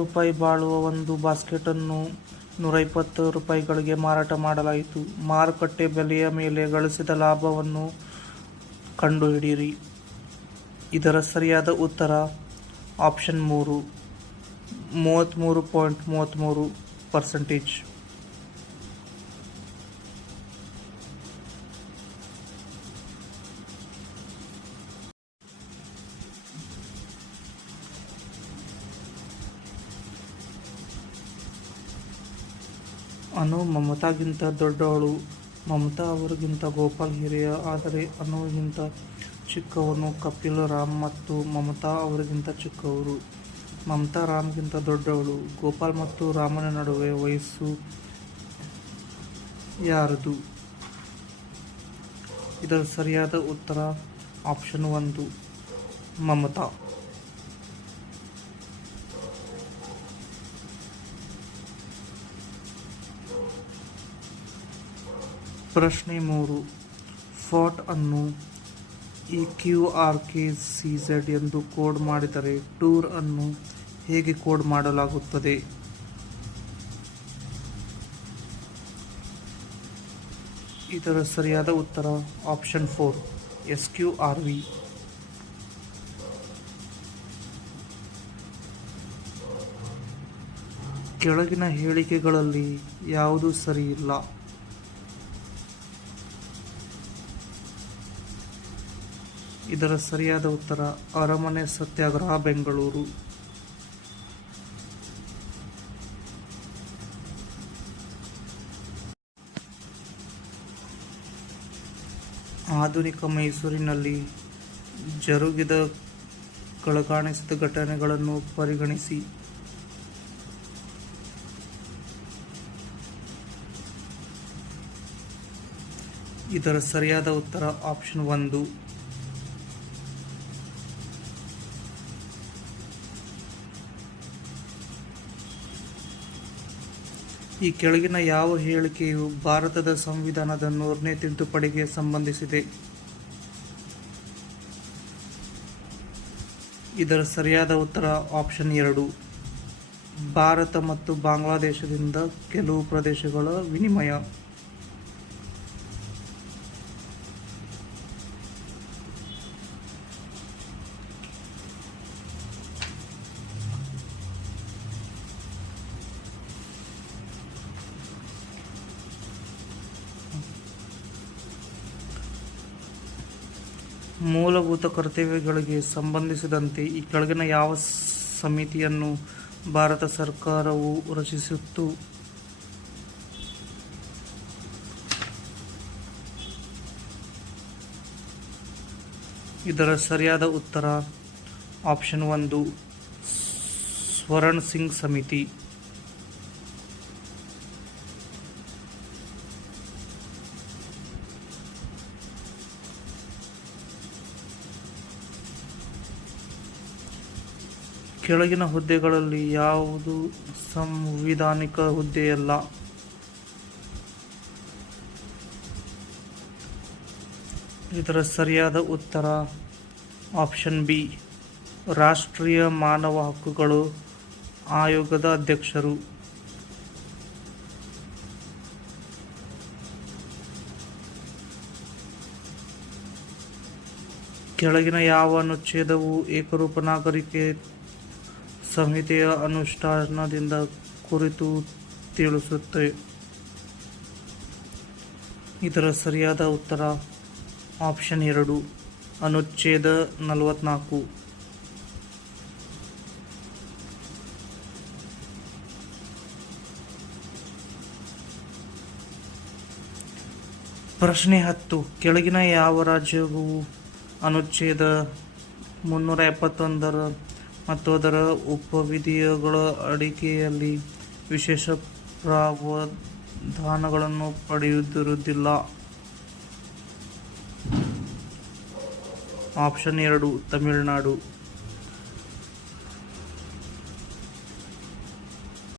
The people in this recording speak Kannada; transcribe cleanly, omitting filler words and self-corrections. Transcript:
ರೂಪಾಯಿ ಬಾಳುವ ಒಂದು ಬಾಸ್ಕೆಟನ್ನು 120 ರೂಪಾಯಿಗಳಿಗೆ ಮಾರಾಟ ಮಾಡಲಾಯಿತು. ಮಾರುಕಟ್ಟೆ ಬೆಲೆಯ ಮೇಲೆ ಗಳಿಸಿದ ಲಾಭವನ್ನು ಕಂಡುಹಿಡಿಯಿರಿ. ಇದರ ಸರಿಯಾದ ಉತ್ತರ ಆಪ್ಷನ್ 3, 33.33%. ಅನು ಮಮತಾಗಿಂತ ದೊಡ್ಡವಳು. ಮಮತಾ ಅವರಿಗಿಂತ ಗೋಪಾಲ್ ಹಿರಿಯ, ಆದರೆ ಅನುಗಿಂತ ಚಿಕ್ಕವನು ಕಪಿಲ್ ರಾಮ್ ಮತ್ತು ಮಮತಾ ಅವರಿಗಿಂತ ಚಿಕ್ಕವರು. ಮಮತಾ ರಾಮ್ಗಿಂತ ದೊಡ್ಡವಳು. ಗೋಪಾಲ್ ಮತ್ತು ರಾಮನ ನಡುವೆ ವಯಸ್ಸು ಯಾರದು? ಇದರ ಸರಿಯಾದ ಉತ್ತರ ಆಪ್ಷನ್ 1, ಮಮತಾ. ಪ್ರಶ್ನೆ 3. ಫಾಟ್ ಅನ್ನು EQRKCZ ಎಂದು ಕೋಡ್ ಮಾಡಿದರೆ ಟೂರ್ ಅನ್ನು ಹೇಗೆ ಕೋಡ್ ಮಾಡಲಾಗುತ್ತದೆ? ಇದರ ಸರಿಯಾದ ಉತ್ತರ ಆಪ್ಷನ್ 4, SQRV. ಕೆಳಗಿನ ಹೇಳಿಕೆಗಳಲ್ಲಿ ಯಾವುದು ಸರಿಯಿಲ್ಲ? ಇದರ ಸರಿಯಾದ ಉತ್ತರ ಅರಮನೆ ಸತ್ಯಾಗ್ರಹ ಬೆಂಗಳೂರು. ಆಧುನಿಕ ಮೈಸೂರಿನಲ್ಲಿ ಜರುಗಿದ ಕಳೆಗಾಣಿಸಿದ ಘಟನೆಗಳನ್ನು ಪರಿಗಣಿಸಿ. ಇದರ ಸರಿಯಾದ ಉತ್ತರ ಆಪ್ಷನ್ 1. ಈ ಕೆಳಗಿನ ಯಾವ ಹೇಳಿಕೆಯು ಭಾರತದ ಸಂವಿಧಾನದ 100ನೇ ತಿದ್ದುಪಡಿಗೆ ಸಂಬಂಧಿಸಿದೆ? ಇದರ ಸರಿಯಾದ ಉತ್ತರ ಆಪ್ಷನ್ 2, ಭಾರತ ಮತ್ತು ಬಾಂಗ್ಲಾದೇಶದಿಂದ ಕೆಲವು ಪ್ರದೇಶಗಳ ವಿನಿಮಯ. ಮೂಲಭೂತ ಕರ್ತವ್ಯಗಳಿಗೆ ಸಂಬಂಧಿಸಿದಂತೆ ಈ ಕೆಳಗಿನ ಯಾವ ಸಮಿತಿಯನ್ನು ಭಾರತ ಸರ್ಕಾರವು ರಚಿಸಿತ್ತು? ಇದರ ಸರಿಯಾದ ಉತ್ತರ ಆಪ್ಷನ್ 1, ಸ್ವರ್ಣ ಸಿಂಗ್ ಸಮಿತಿ. ಕೆಳಗಿನ ಹುದ್ದೆಗಳಲ್ಲಿ ಯಾವುದು ಸಂವಿಧಾನಿಕ ಹುದ್ದೆಯಲ್ಲ? ಇದರ ಸರಿಯಾದ ಉತ್ತರ ಆಪ್ಷನ್ ಬಿ, ರಾಷ್ಟ್ರೀಯ ಮಾನವ ಹಕ್ಕುಗಳು ಆಯೋಗದ ಅಧ್ಯಕ್ಷರು. ಕೆಳಗಿನ ಯಾವ ಅನುಚ್ಛೇದವು ಏಕರೂಪ ನಾಗರಿಕೆ ಸಂಹಿತೆಯ ಅನುಷ್ಠಾನದಿಂದ ಕುರಿತು ತಿಳಿಸುತ್ತೆ? ಇದರ ಸರಿಯಾದ ಉತ್ತರ ಆಪ್ಷನ್ 2, ಅನುಚ್ಛೇದ 44. ಪ್ರಶ್ನೆ 10. ಕೆಳಗಿನ ಯಾವ ರಾಜ್ಯವು ಅನುಚ್ಛೇದ 371 ಮತ್ತು ಅದರ ಉಪವಿಧಿಗಳ ಅಡಿಯಲ್ಲಿ ವಿಶೇಷ ಪ್ರಾವಧಾನಗಳನ್ನು ಪಡೆಯುವುದಿಲ್ಲ? ಆಪ್ಷನ್ 2, ತಮಿಳುನಾಡು.